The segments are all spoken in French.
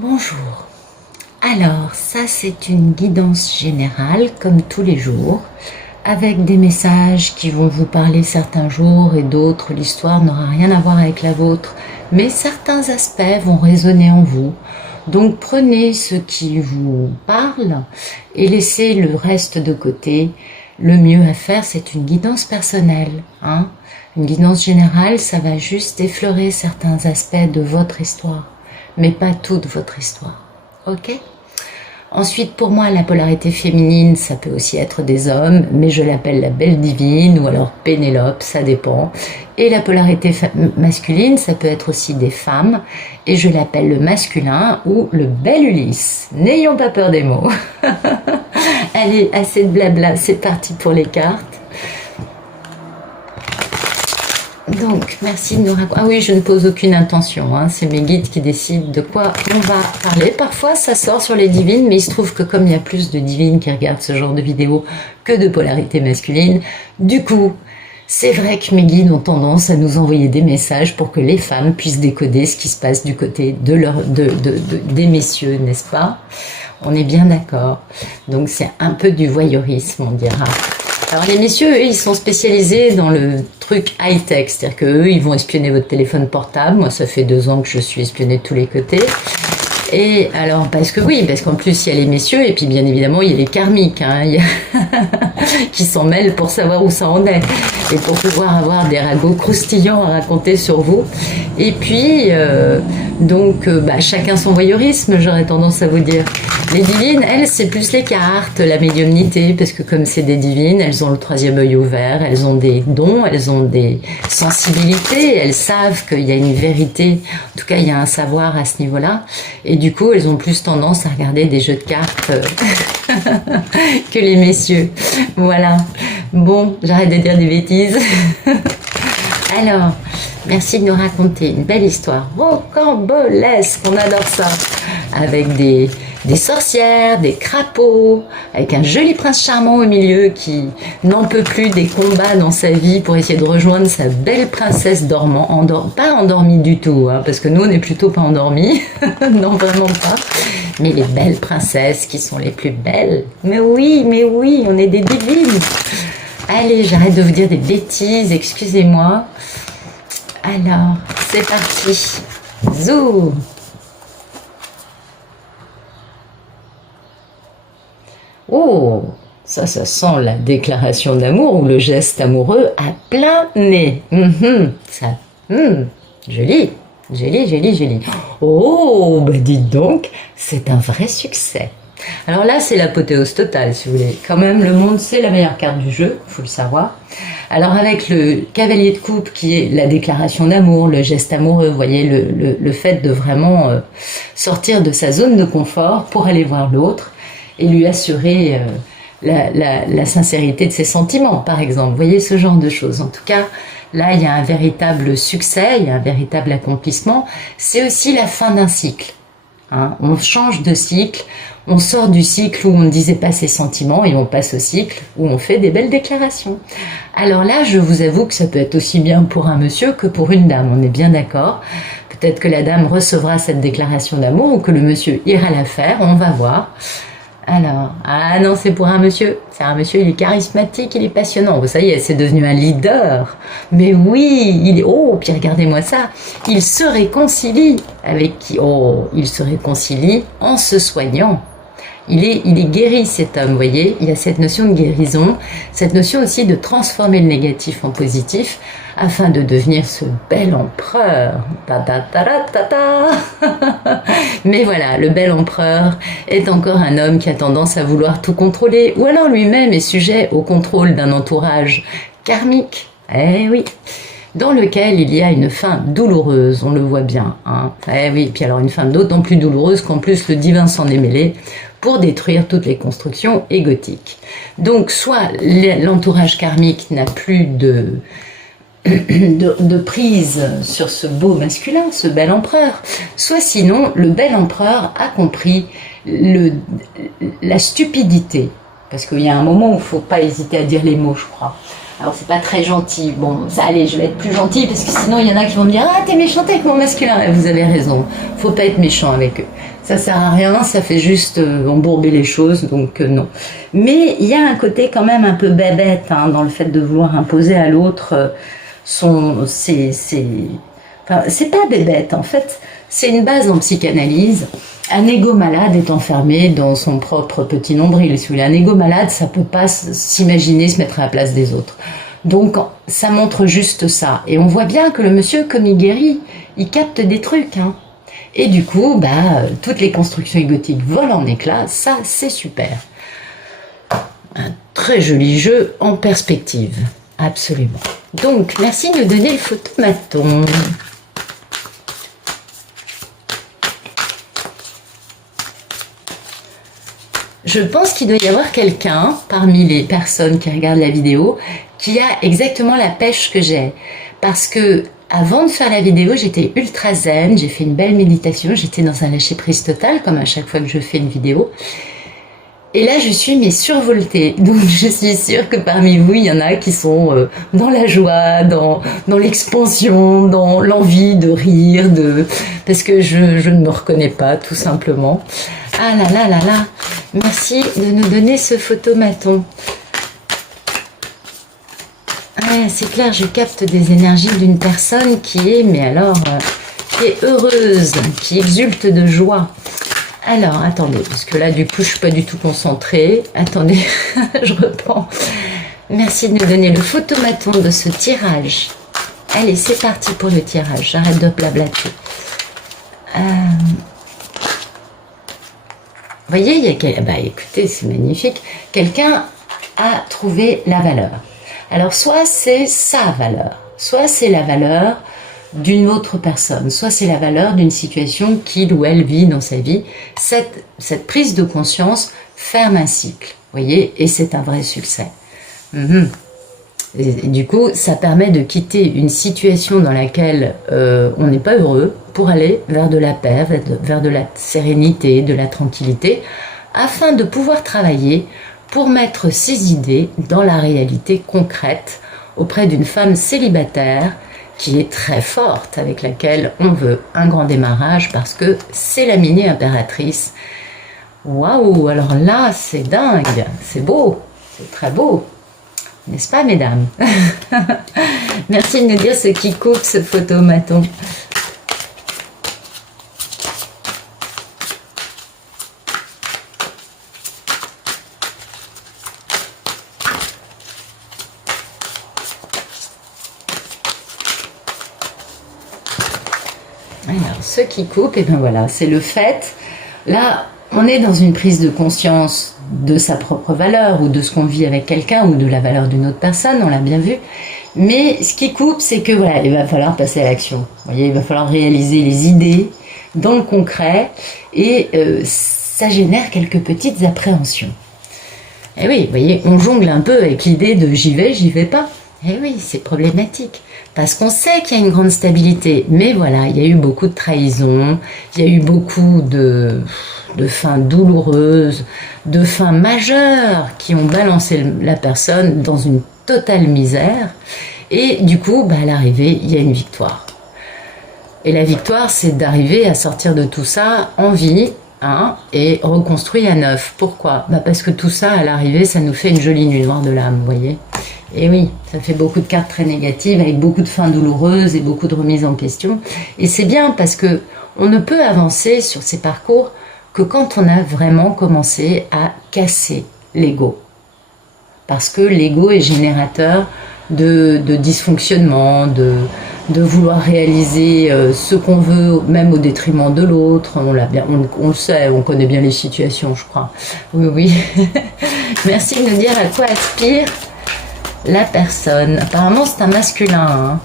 Bonjour. Alors, ça c'est une guidance générale, comme tous les jours, avec des messages qui vont vous parler certains jours et d'autres, l'histoire n'aura rien à voir avec la vôtre, mais certains aspects vont résonner en vous. Donc prenez ce qui vous parle et laissez le reste de côté. Le mieux à faire, c'est une guidance personnelle. Une guidance générale, ça va juste effleurer certains aspects de votre histoire, mais pas toute votre histoire. Ok ? Ensuite, pour moi, la polarité féminine, ça peut aussi être des hommes, mais je l'appelle la belle divine ou alors Pénélope, ça dépend. Et la polarité masculine, ça peut être aussi des femmes, et je l'appelle le masculin ou le bel Ulysse. N'ayons pas peur des mots. Allez, assez de blabla, c'est parti pour les cartes. Donc, merci de nous raconter. Ah oui, je ne pose aucune intention, c'est mes guides qui décident de quoi on va parler. Parfois, ça sort sur les divines, mais il se trouve que comme il y a plus de divines qui regardent ce genre de vidéos que de polarité masculine, du coup, c'est vrai que mes guides ont tendance à nous envoyer des messages pour que les femmes puissent décoder ce qui se passe du côté des messieurs, n'est-ce pas? On est bien d'accord. Donc, c'est un peu du voyeurisme, on dira. Alors les messieurs, eux, ils sont spécialisés dans le truc high-tech, c'est-à-dire qu'eux, ils vont espionner votre téléphone portable. Moi, ça fait 2 ans que je suis espionnée de tous les côtés. Et alors, parce qu'en plus, il y a les messieurs, et puis bien évidemment, il y a les karmiques, qui s'en mêlent pour savoir où ça en est, et pour pouvoir avoir des ragots croustillants à raconter sur vous. Et puis, chacun son voyeurisme, j'aurais tendance à vous dire. Les divines, elles, c'est plus les cartes, la médiumnité, parce que comme c'est des divines, elles ont le 3e œil ouvert, elles ont des dons, elles ont des sensibilités, elles savent qu'il y a une vérité, en tout cas, il y a un savoir à ce niveau-là, et du coup, elles ont plus tendance à regarder des jeux de cartes que les messieurs. Voilà. Bon, j'arrête de dire des bêtises. Alors, merci de nous raconter une belle histoire rocambolesque, on adore ça, avec des sorcières, des crapauds, avec un joli prince charmant au milieu qui n'en peut plus des combats dans sa vie pour essayer de rejoindre sa belle princesse pas endormie du tout, parce que nous on n'est plutôt pas endormis, non vraiment pas, mais les belles princesses qui sont les plus belles. Mais oui, on est des divines. Allez, j'arrête de vous dire des bêtises, excusez-moi. Alors, c'est parti. Zou. Oh, ça sent la déclaration d'amour ou le geste amoureux à plein nez. Joli. Oh, dites donc, c'est un vrai succès. Alors là, c'est l'apothéose totale, si vous voulez. Quand même, le monde, c'est la meilleure carte du jeu, il faut le savoir. Alors avec le cavalier de coupe, qui est la déclaration d'amour, le geste amoureux, vous voyez, le fait de vraiment sortir de sa zone de confort pour aller voir l'autre et lui assurer la sincérité de ses sentiments, par exemple. Vous voyez, ce genre de choses. En tout cas, là, il y a un véritable succès, il y a un véritable accomplissement. C'est aussi la fin d'un cycle. On change de cycle, on sort du cycle où on ne disait pas ses sentiments et on passe au cycle où on fait des belles déclarations. Alors là, je vous avoue que ça peut être aussi bien pour un monsieur que pour une dame, on est bien d'accord. Peut-être que la dame recevra cette déclaration d'amour ou que le monsieur ira la faire, on va voir. Alors, ah non, c'est pour un monsieur. C'est un monsieur, il est charismatique, il est passionnant. Ça y est, c'est devenu un leader. Mais oui, puis regardez-moi ça. Il se réconcilie avec qui? Oh, il se réconcilie en se soignant. Il est guéri, cet homme, vous voyez. Il y a cette notion de guérison, cette notion aussi de transformer le négatif en positif afin de devenir ce bel empereur. Mais voilà, le bel empereur est encore un homme qui a tendance à vouloir tout contrôler, ou alors lui-même est sujet au contrôle d'un entourage karmique. Eh oui, dans lequel il y a une fin douloureuse, on le voit bien. Eh oui, puis alors une fin d'autant plus douloureuse qu'en plus le divin s'en est mêlé pour détruire toutes les constructions égotiques. Donc soit l'entourage karmique n'a plus de prise sur ce beau masculin, ce bel empereur, soit sinon le bel empereur a compris la stupidité, parce qu'il y a un moment où il ne faut pas hésiter à dire les mots, je crois, Alors c'est pas très gentil. Bon, ça, allez, je vais être plus gentille parce que sinon il y en a qui vont me dire ah t'es méchante avec mon masculin. Et vous avez raison. Faut pas être méchant avec eux. Ça sert à rien. Ça fait juste embourber les choses. Donc non. Mais il y a un côté quand même un peu bébête hein, dans le fait de vouloir imposer à l'autre enfin, c'est pas bébête en fait. C'est une base en psychanalyse. Un ego malade est enfermé dans son propre petit nombril. Si vous voulez, un ego malade, ça peut pas s'imaginer se mettre à la place des autres. Donc, ça montre juste ça. Et on voit bien que le monsieur, comme il guérit, il capte des trucs. Hein. Et du coup, toutes les constructions égotiques volent en éclats. Ça, c'est super. Un très joli jeu en perspective. Absolument. Donc, merci de me donner le photomaton. Je pense qu'il doit y avoir quelqu'un, parmi les personnes qui regardent la vidéo, qui a exactement la pêche que j'ai. Parce que, avant de faire la vidéo, j'étais ultra zen, j'ai fait une belle méditation, j'étais dans un lâcher-prise total, comme à chaque fois que je fais une vidéo. Et là, je suis survoltée. Donc, je suis sûre que parmi vous, il y en a qui sont dans la joie, dans l'expansion, dans l'envie de rire, parce que je ne me reconnais pas, tout simplement. Ah là là là là. Merci de nous donner ce photomaton. Ouais, c'est clair, je capte des énergies d'une personne qui est, qui est heureuse, qui exulte de joie. Alors, attendez, parce que là, du coup, je suis pas du tout concentrée. Attendez, je reprends. Merci de nous donner le photomaton de ce tirage. Allez, c'est parti pour le tirage. J'arrête de blablater. Vous voyez, il y a écoutez, c'est magnifique. Quelqu'un a trouvé la valeur. Alors, soit c'est sa valeur, soit c'est la valeur d'une autre personne, soit c'est la valeur d'une situation qu'il ou elle vit dans sa vie. Cette prise de conscience ferme un cycle, vous voyez, et c'est un vrai succès. Et du coup, ça permet de quitter une situation dans laquelle on n'est pas heureux pour aller vers de la paix, vers de la sérénité, de la tranquillité, afin de pouvoir travailler pour mettre ses idées dans la réalité concrète auprès d'une femme célibataire qui est très forte, avec laquelle on veut un grand démarrage parce que c'est la mini impératrice. Waouh, alors là, c'est dingue, c'est beau, c'est très beau. N'est-ce pas, mesdames? Merci de nous dire ce qui coupe ce photomaton. Alors, ce qui coupe, et bien voilà, c'est le fait. Là, on est dans une prise de conscience de sa propre valeur ou de ce qu'on vit avec quelqu'un ou de la valeur d'une autre personne, on l'a bien vu. Mais ce qui coupe, c'est que voilà, il va falloir passer à l'action. Vous voyez, il va falloir réaliser les idées dans le concret et ça génère quelques petites appréhensions. Et oui, vous voyez, on jongle un peu avec l'idée de j'y vais pas. Et oui, c'est problématique. Parce qu'on sait qu'il y a une grande stabilité. Mais voilà, il y a eu beaucoup de trahisons, il y a eu beaucoup de fins douloureuses, de fins majeures qui ont balancé la personne dans une totale misère. Et du coup, à l'arrivée, il y a une victoire. Et la victoire, c'est d'arriver à sortir de tout ça en vie, hein, et reconstruit à neuf. Pourquoi? Parce que tout ça, à l'arrivée, ça nous fait une jolie nuit noire de l'âme, vous voyez. Et oui, ça fait beaucoup de cartes très négatives, avec beaucoup de fins douloureuses et beaucoup de remises en question. Et c'est bien parce que on ne peut avancer sur ces parcours que quand on a vraiment commencé à casser l'ego. Parce que l'ego est générateur de dysfonctionnement, de vouloir réaliser ce qu'on veut, même au détriment de l'autre. On le sait, on connaît bien les situations, je crois. Oui, oui. Merci de nous dire à quoi aspire la personne. Apparemment, c'est un masculin. Hein.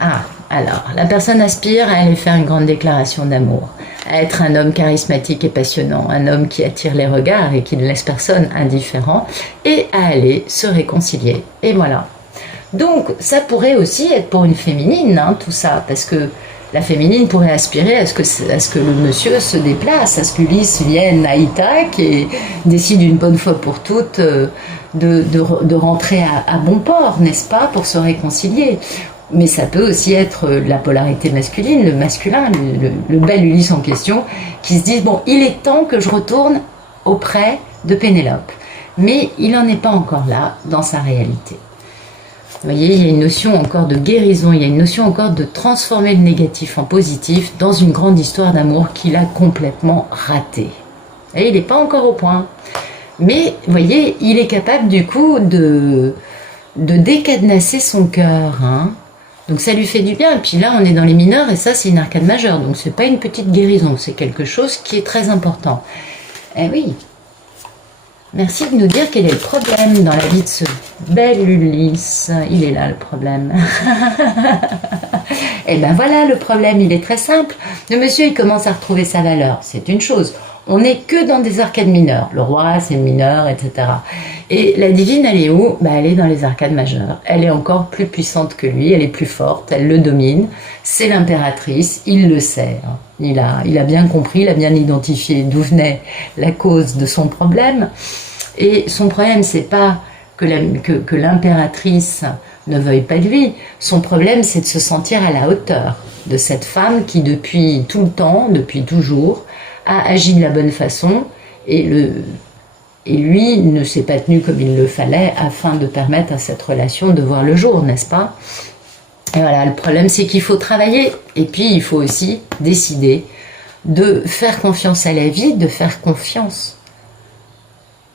Ah, alors, la personne aspire à aller faire une grande déclaration d'amour, à être un homme charismatique et passionnant, un homme qui attire les regards et qui ne laisse personne indifférent, et à aller se réconcilier. Et voilà. Donc, ça pourrait aussi être pour une féminine, hein, tout ça, parce que La féminine pourrait aspirer à ce que le monsieur se déplace, à ce qu'Ulysse vienne à Ithaque et décide une bonne fois pour toutes de rentrer à bon port, n'est-ce pas, pour se réconcilier. Mais ça peut aussi être la polarité masculine, le masculin, le bel Ulysse en question, qui se dit, bon, il est temps que je retourne auprès de Pénélope. Mais il n'en est pas encore là dans sa réalité. Vous voyez, il y a une notion encore de guérison, il y a une notion encore de transformer le négatif en positif dans une grande histoire d'amour qu'il a complètement ratée. Et il n'est pas encore au point. Mais, vous voyez, il est capable du coup de décadenasser son cœur. Hein. Donc ça lui fait du bien. Et puis là, on est dans les mineurs et ça, c'est une arcade majeure. Donc c'est pas une petite guérison, c'est quelque chose qui est très important. Eh oui. Merci de nous dire quel est le problème dans la vie de ce bel Ulysse. Il est là le problème. Et ben voilà le problème, il est très simple. Le monsieur, il commence à retrouver sa valeur. C'est une chose. On n'est que dans des arcades mineures. Le roi, c'est le mineur, etc. Et la divine, elle est où? Elle est dans les arcades majeures. Elle est encore plus puissante que lui, elle est plus forte, elle le domine. C'est l'impératrice, il le sait. Il a bien compris, il a bien identifié d'où venait la cause de son problème. Et son problème, c'est pas que l'impératrice ne veuille pas de lui. Son problème, c'est de se sentir à la hauteur de cette femme qui, depuis tout le temps, depuis toujours, a agi de la bonne façon et lui ne s'est pas tenu comme il le fallait afin de permettre à cette relation de voir le jour, n'est-ce pas? Et voilà, le problème, c'est qu'il faut travailler et puis il faut aussi décider de faire confiance à la vie, de faire confiance,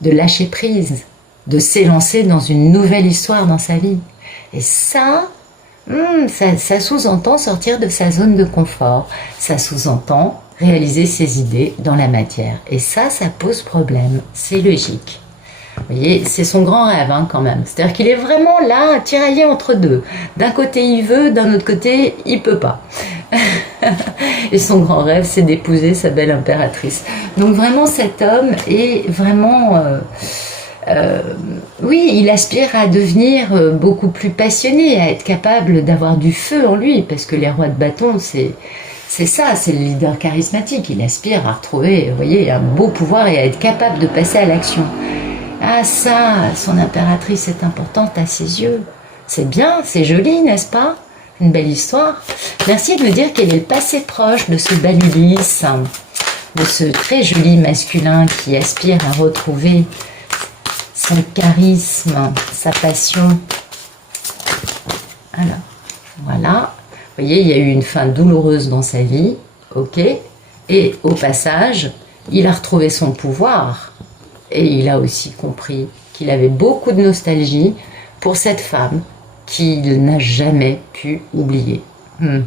de lâcher prise, de s'élancer dans une nouvelle histoire dans sa vie. Et ça sous-entend sortir de sa zone de confort, ça sous-entend réaliser ses idées dans la matière. Et ça pose problème, c'est logique. Vous voyez, c'est son grand rêve hein, quand même. C'est-à-dire qu'il est vraiment là, tiraillé entre deux. D'un côté il veut, d'un autre côté il peut pas. Et son grand rêve, c'est d'épouser sa belle impératrice. Donc vraiment cet homme est vraiment... oui, il aspire à devenir beaucoup plus passionné, à être capable d'avoir du feu en lui, parce que les rois de bâton, c'est ça, c'est le leader charismatique. Il aspire à retrouver, vous voyez, un beau pouvoir et à être capable de passer à l'action. Ah ça, son impératrice est importante à ses yeux. C'est bien, c'est joli, n'est-ce pas? Une belle histoire. Merci de me dire quel est le passé proche de ce bel Ulysse, de ce très joli masculin qui aspire à retrouver son charisme, sa passion. Alors, voilà. Vous voyez, il y a eu une fin douloureuse dans sa vie, ok? Et au passage, il a retrouvé son pouvoir. Et il a aussi compris qu'il avait beaucoup de nostalgie pour cette femme qu'il n'a jamais pu oublier. On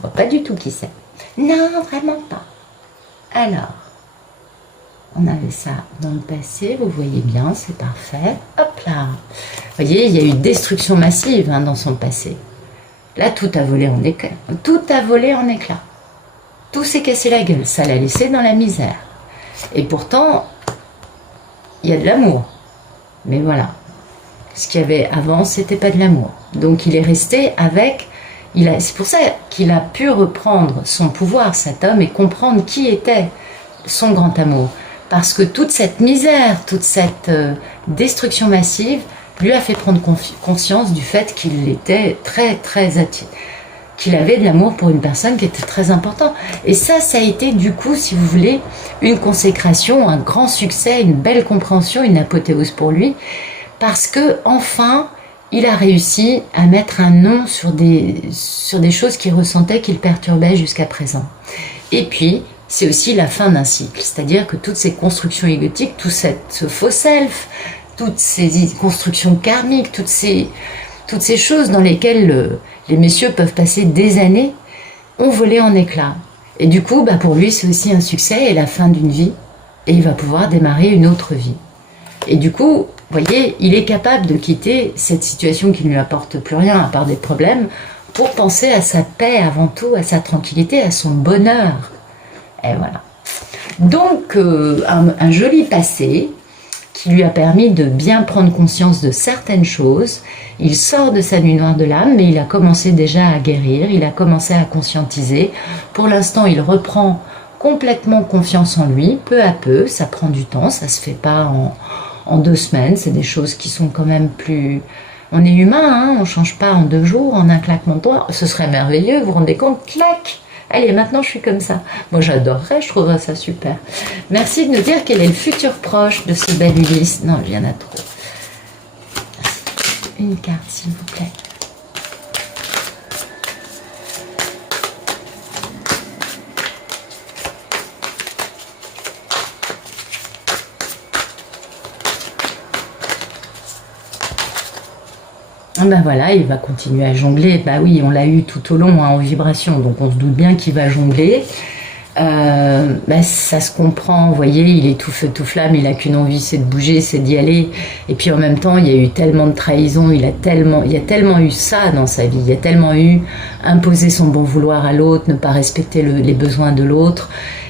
voit pas du tout qui c'est. Non, vraiment pas. Alors, on avait ça dans le passé, vous voyez bien, c'est parfait. Hop là. Vous voyez, il y a eu destruction massive hein, dans son passé. Là, tout a volé en éclats. Tout a volé en éclats. Tout s'est cassé la gueule. Ça l'a laissé dans la misère. Et pourtant, il y a de l'amour. Mais voilà. Ce qu'il y avait avant, c'était pas de l'amour. Donc, il est resté avec... C'est pour ça qu'il a pu reprendre son pouvoir, cet homme, et comprendre qui était son grand amour. Parce que toute cette misère, toute cette destruction massive lui a fait prendre conscience du fait qu'il était très attiré, qu'il avait de l'amour pour une personne qui était très importante. Et ça a été du coup, si vous voulez, une consécration, un grand succès, une belle compréhension, une apothéose pour lui, parce que enfin, il a réussi à mettre un nom sur des choses qu'il ressentait, qu'il perturbait jusqu'à présent. Et puis, c'est aussi la fin d'un cycle, c'est-à-dire que toutes ces constructions égotiques, tout ce faux self, toutes ces constructions karmiques, toutes ces choses dans lesquelles les messieurs peuvent passer des années, ont volé en éclats. Et du coup, pour lui, c'est aussi un succès et la fin d'une vie, et il va pouvoir démarrer une autre vie. Et du coup, vous voyez, il est capable de quitter cette situation qui ne lui apporte plus rien à part des problèmes, pour penser à sa paix avant tout, à sa tranquillité, à son bonheur. Et voilà. Donc, un joli passé, qui lui a permis de bien prendre conscience de certaines choses. Il sort de sa nuit noire de l'âme, mais il a commencé déjà à guérir, il a commencé à conscientiser. Pour l'instant, il reprend complètement confiance en lui, peu à peu, ça prend du temps, ça se fait pas en 2 semaines, c'est des choses qui sont quand même plus... On est humain, hein, on change pas en 2 jours, en un claquement de doigts, ce serait merveilleux, vous vous rendez compte, clac. Allez, maintenant je suis comme ça. Moi j'adorerais, je trouverais ça super. Merci de nous dire quel est le futur proche de ce bel Ulysse. Non, il y en a trop. Merci. Une carte s'il vous plaît. Ben voilà, il va continuer à jongler. Bah oui, on l'a eu tout au long, hein, en vibration, donc on se doute bien qu'il va jongler. Ça se comprend, vous voyez, il est tout feu tout flamme, il a qu'une envie, c'est de bouger, c'est d'y aller. Et puis en même temps, il y a eu tellement de trahison, il y a tellement eu ça dans sa vie, il y a tellement eu imposer son bon vouloir à l'autre, ne pas respecter les besoins de l'autre.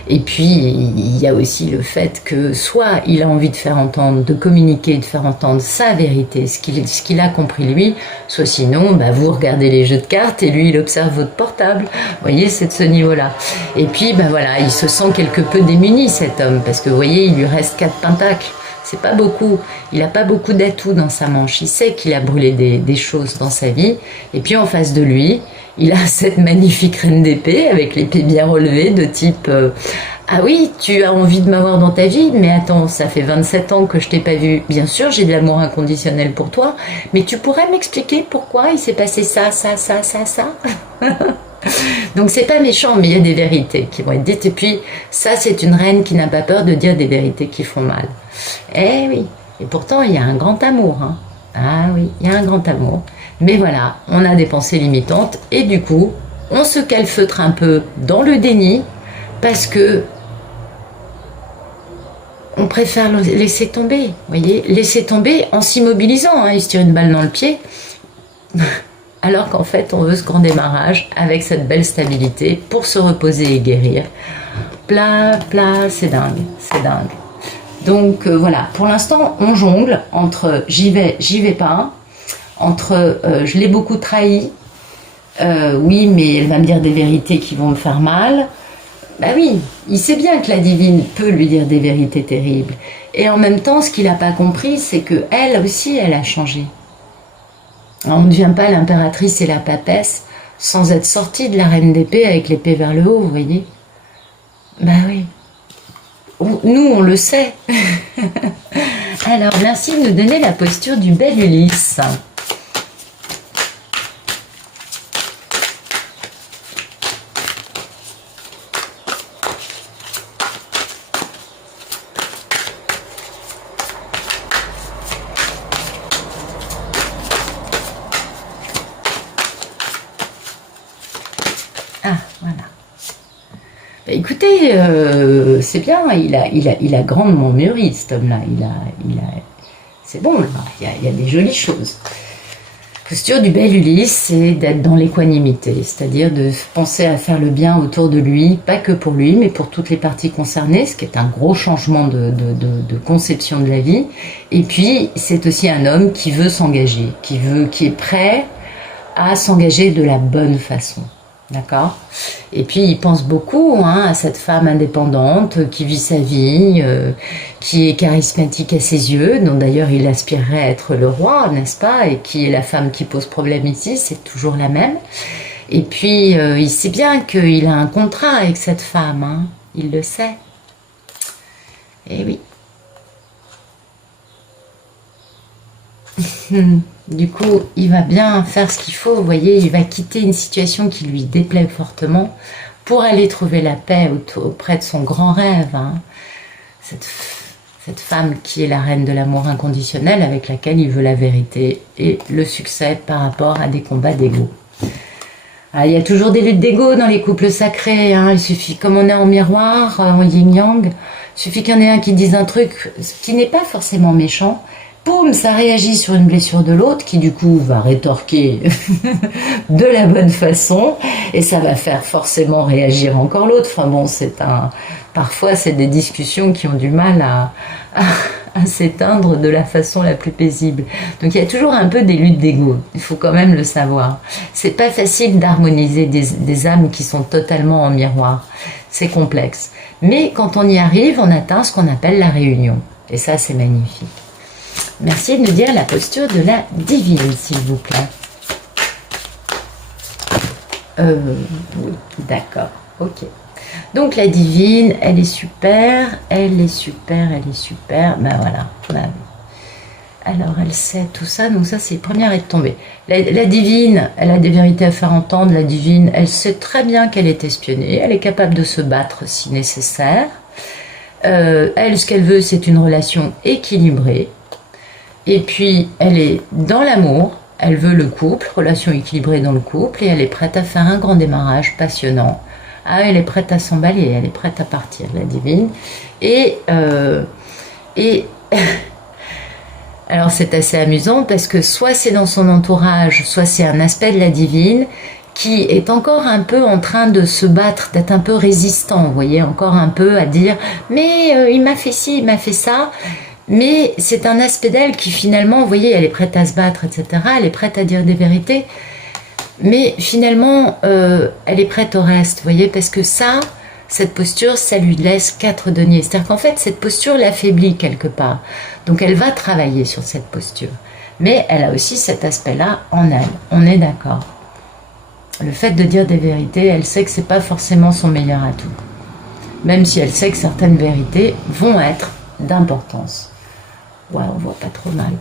Et puis, il y a aussi le fait que soit il a envie de faire entendre, de communiquer, de faire entendre sa vérité, ce qu'il a compris lui, soit sinon, vous regardez les jeux de cartes et lui, il observe votre portable. Vous voyez, c'est de ce niveau-là. Et puis, voilà, il se sent quelque peu démuni, cet homme, parce que vous voyez, il lui reste 4 pentacles. C'est pas beaucoup. Il n'a pas beaucoup d'atouts dans sa manche. Il sait qu'il a brûlé des choses dans sa vie. Et puis, en face de lui, il a cette magnifique reine d'épée avec l'épée bien relevée de type ah oui, tu as envie de m'avoir dans ta vie, mais attends, ça fait 27 ans que je t'ai pas vu. Bien sûr, j'ai de l'amour inconditionnel pour toi, mais tu pourrais m'expliquer pourquoi il s'est passé ça. Donc c'est pas méchant, mais il y a des vérités qui vont être dites. Et puis ça, c'est une reine qui n'a pas peur de dire des vérités qui font mal. Eh oui, et pourtant il y a un grand amour. Hein. Ah oui, il y a un grand amour. Mais voilà, on a des pensées limitantes et du coup, on se calfeutre un peu dans le déni parce que on préfère laisser tomber, vous voyez, laisser tomber en s'immobilisant, hein, il se tire une balle dans le pied, alors qu'en fait, on veut ce grand démarrage avec cette belle stabilité pour se reposer et guérir. Plat, c'est dingue, c'est dingue. Donc voilà, pour l'instant, on jongle entre j'y vais pas, entre je l'ai beaucoup trahi, oui, mais elle va me dire des vérités qui vont me faire mal. Oui, il sait bien que la divine peut lui dire des vérités terribles. Et en même temps, ce qu'il n'a pas compris, c'est que elle aussi, elle a changé. Alors, on ne devient pas l'impératrice et la papesse sans être sortie de la reine d'épée avec l'épée vers le haut, vous voyez. Oui. Nous, on le sait. Alors, merci de nous donner la posture du bel Ulysse. Ah, voilà. Écoutez, c'est bien, il a grandement mûri, cet homme-là. C'est bon, là, il y a des jolies choses. Posture du bel Ulysse, c'est d'être dans l'équanimité, c'est-à-dire de penser à faire le bien autour de lui, pas que pour lui, mais pour toutes les parties concernées, ce qui est un gros changement de conception de la vie. Et puis, c'est aussi un homme qui veut s'engager, qui est prêt à s'engager de la bonne façon. D'accord. Et puis il pense beaucoup à cette femme indépendante qui vit sa vie, qui est charismatique à ses yeux, dont d'ailleurs il aspirerait à être le roi, n'est-ce pas, et qui est la femme qui pose problème ici, c'est toujours la même. Et puis il sait bien qu'il a un contrat avec cette femme, il le sait. Et oui. Du coup, il va bien faire ce qu'il faut, vous voyez, il va quitter une situation qui lui déplaît fortement pour aller trouver la paix auprès de son grand rêve. Cette femme qui est la reine de l'amour inconditionnel avec laquelle il veut la vérité et le succès par rapport à des combats d'ego. Il y a toujours des luttes d'ego dans les couples sacrés, il suffit, comme on est en miroir, en yin-yang, il suffit qu'il y en ait un qui dise un truc qui n'est pas forcément méchant, boum, ça réagit sur une blessure de l'autre qui du coup va rétorquer de la bonne façon et ça va faire forcément réagir encore l'autre. Enfin bon, parfois c'est des discussions qui ont du mal à s'éteindre de la façon la plus paisible. Donc il y a toujours un peu des luttes d'ego, il faut quand même le savoir. C'est pas facile d'harmoniser des âmes qui sont totalement en miroir, c'est complexe. Mais quand on y arrive, on atteint ce qu'on appelle la réunion. Et ça, c'est magnifique. Merci de nous dire la posture de la divine, s'il vous plaît. Oui, d'accord, ok. Donc la divine, elle est super, elle est super, elle est super. Ben voilà, on a vu. Alors elle sait tout ça, donc ça c'est première à être tombée. La divine, elle a des vérités à faire entendre. La divine, elle sait très bien qu'elle est espionnée, elle est capable de se battre si nécessaire. Elle, ce qu'elle veut, c'est une relation équilibrée. Et puis, elle est dans l'amour, elle veut le couple, relation équilibrée dans le couple, et elle est prête à faire un grand démarrage passionnant. Ah, elle est prête à s'emballer, elle est prête à partir, la divine. Et alors c'est assez amusant parce que soit c'est dans son entourage, soit c'est un aspect de la divine qui est encore un peu en train de se battre, d'être un peu résistant, vous voyez, encore un peu à dire « mais il m'a fait ci, il m'a fait ça ». Mais c'est un aspect d'elle qui finalement, vous voyez, elle est prête à se battre, etc. Elle est prête à dire des vérités. Mais finalement, elle est prête au reste, vous voyez, parce que ça, cette posture, ça lui laisse 4 deniers. C'est-à-dire qu'en fait, cette posture l'affaiblit quelque part. Donc elle va travailler sur cette posture. Mais elle a aussi cet aspect-là en elle. On est d'accord. Le fait de dire des vérités, elle sait que c'est pas forcément son meilleur atout. Même si elle sait que certaines vérités vont être d'importance. Ouais, on voit pas trop mal.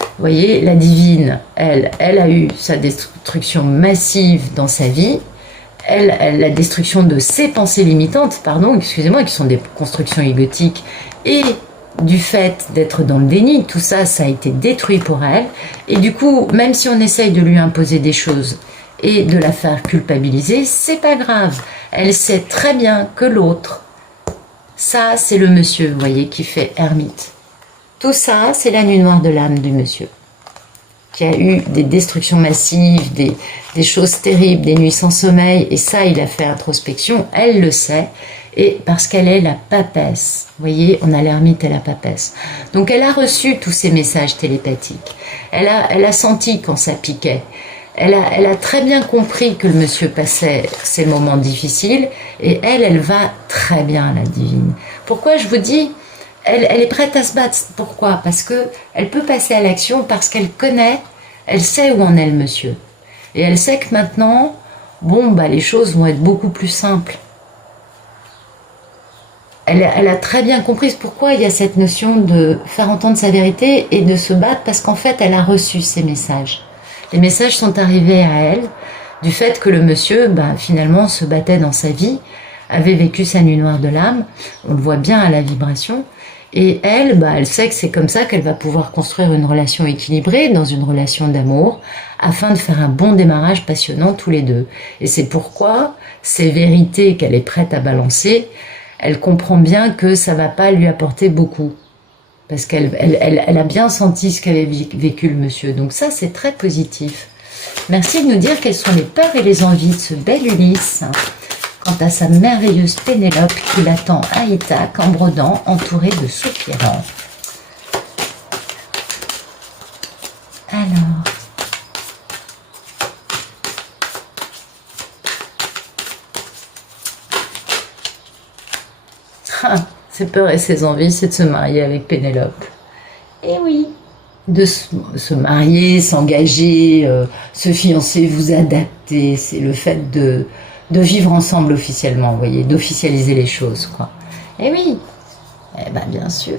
Vous voyez, la divine, elle a eu sa destruction massive dans sa vie. La destruction de ses pensées limitantes, pardon, excusez-moi, qui sont des constructions égotiques, et du fait d'être dans le déni, tout ça, ça a été détruit pour elle. Et du coup, même si on essaye de lui imposer des choses et de la faire culpabiliser, c'est pas grave. Elle sait très bien que l'autre, ça, c'est le monsieur, vous voyez, qui fait ermite. Tout ça, c'est la nuit noire de l'âme du monsieur, qui a eu des destructions massives, des choses terribles, des nuits sans sommeil, et ça, il a fait introspection, elle le sait, et parce qu'elle est la papesse. Vous voyez, on a l'ermite et la papesse. Donc elle a reçu tous ces messages télépathiques. Elle a senti quand ça piquait. Elle a très bien compris que le monsieur passait ces moments difficiles, et elle va très bien, la divine. Pourquoi je vous dis, elle est prête à se battre. Pourquoi? Parce que elle peut passer à l'action, parce qu'elle connaît, elle sait où en est le monsieur. Et elle sait que maintenant, bon, bah, les choses vont être beaucoup plus simples. Elle a très bien compris pourquoi il y a cette notion de faire entendre sa vérité et de se battre, parce qu'en fait, elle a reçu ces messages. Les messages sont arrivés à elle du fait que le monsieur, bah, finalement, se battait dans sa vie, avait vécu sa nuit noire de l'âme, on le voit bien à la vibration, et elle, bah, elle sait que c'est comme ça qu'elle va pouvoir construire une relation équilibrée, dans une relation d'amour, afin de faire un bon démarrage passionnant tous les deux. Et c'est pourquoi ces vérités qu'elle est prête à balancer, elle comprend bien que ça va pas lui apporter beaucoup. Parce qu'elle a bien senti ce qu'avait vécu le monsieur. Donc ça, c'est très positif. Merci de nous dire quelles sont les peurs et les envies de ce bel Ulysse quant à sa merveilleuse Pénélope qui l'attend à Ithaque en brodant, entourée de soupirants. Alors... ses peurs et ses envies, c'est de se marier avec Pénélope. Et oui, de se marier, s'engager, se fiancer, vous adapter, c'est le fait de vivre ensemble officiellement, vous voyez, d'officialiser les choses, quoi. Et oui, eh ben bien sûr,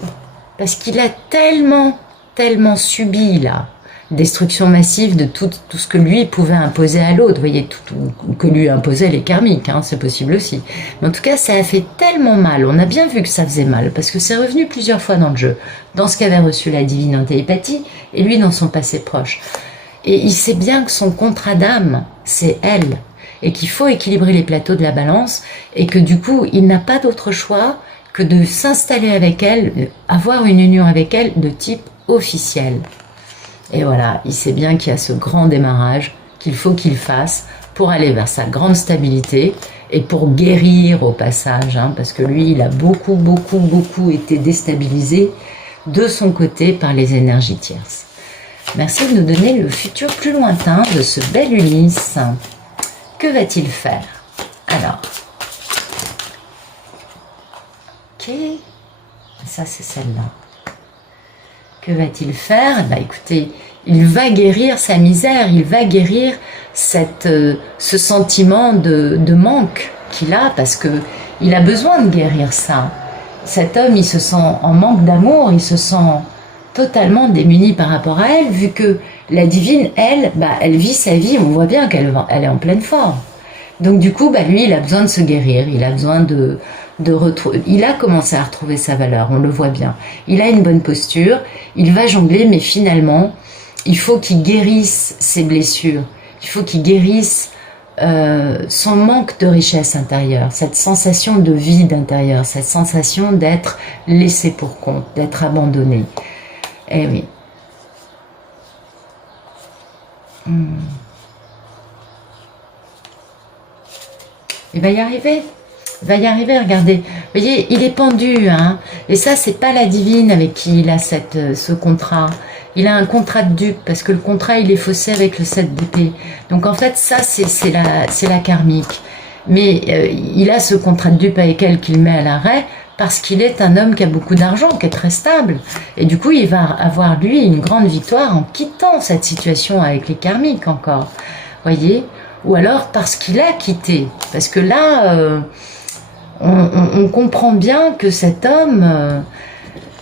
parce qu'il a tellement subi, là, destruction massive de tout ce que lui pouvait imposer à l'autre, vous voyez, tout que lui imposaient les karmiques, hein, c'est possible aussi. Mais en tout cas, ça a fait tellement mal, on a bien vu que ça faisait mal, parce que c'est revenu plusieurs fois dans le jeu, dans ce qu'avait reçu la divine en télépathie, et lui dans son passé proche. Et il sait bien que son contrat d'âme, c'est elle, et qu'il faut équilibrer les plateaux de la balance, et que du coup, il n'a pas d'autre choix que de s'installer avec elle, avoir une union avec elle de type officiel. Et voilà, il sait bien qu'il y a ce grand démarrage qu'il faut qu'il fasse pour aller vers sa grande stabilité et pour guérir au passage, hein, parce que lui, il a beaucoup été déstabilisé de son côté par les énergies tierces. Merci de nous donner le futur plus lointain de ce bel Ulysse. Que va-t-il faire? Alors, ok, ça c'est celle-là. Que va-t-il faire? Bah, écoutez, il va guérir sa misère, il va guérir ce sentiment de manque qu'il a, parce que il a besoin de guérir ça. Cet homme, il se sent en manque d'amour, il se sent totalement démuni par rapport à elle, vu que la divine, elle, bah, elle vit sa vie, on voit bien qu'elle est en pleine forme. Donc du coup, bah, lui, il a besoin de se guérir, il a besoin de retrouver. Il a commencé à retrouver sa valeur, on le voit bien. Il a une bonne posture, il va jongler, mais finalement, il faut qu'il guérisse ses blessures, il faut qu'il guérisse son manque de richesse intérieure, cette sensation de vide intérieur, cette sensation d'être laissé pour compte, d'être abandonné. Eh oui. Il va y arriver. Il va y arriver, regardez. Vous voyez, il est pendu, hein. Et ça, c'est pas la divine avec qui il a ce contrat. Il a un contrat de dupe, parce que le contrat, il est faussé avec le 7 d'épée. Donc, en fait, ça, c'est la karmique. Mais il a ce contrat de dupe avec elle qu'il met à l'arrêt, parce qu'il est un homme qui a beaucoup d'argent, qui est très stable. Et du coup, il va avoir, lui, une grande victoire en quittant cette situation avec les karmiques encore. Voyez? Ou alors parce qu'il a quitté. Parce que là, on comprend bien que cet homme...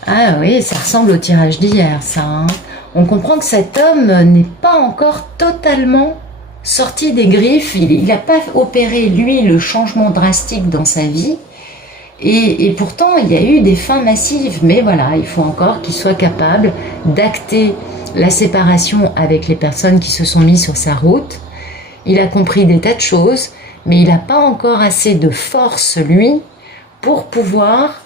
ah oui, ça ressemble au tirage d'hier, ça. Hein. On comprend que cet homme n'est pas encore totalement sorti des griffes. Il n'a pas opéré, lui, le changement drastique dans sa vie. Et pourtant, il y a eu des fins massives. Mais voilà, il faut encore qu'il soit capable d'acter la séparation avec les personnes qui se sont mises sur sa route. Il a compris des tas de choses, mais il n'a pas encore assez de force, lui, pour pouvoir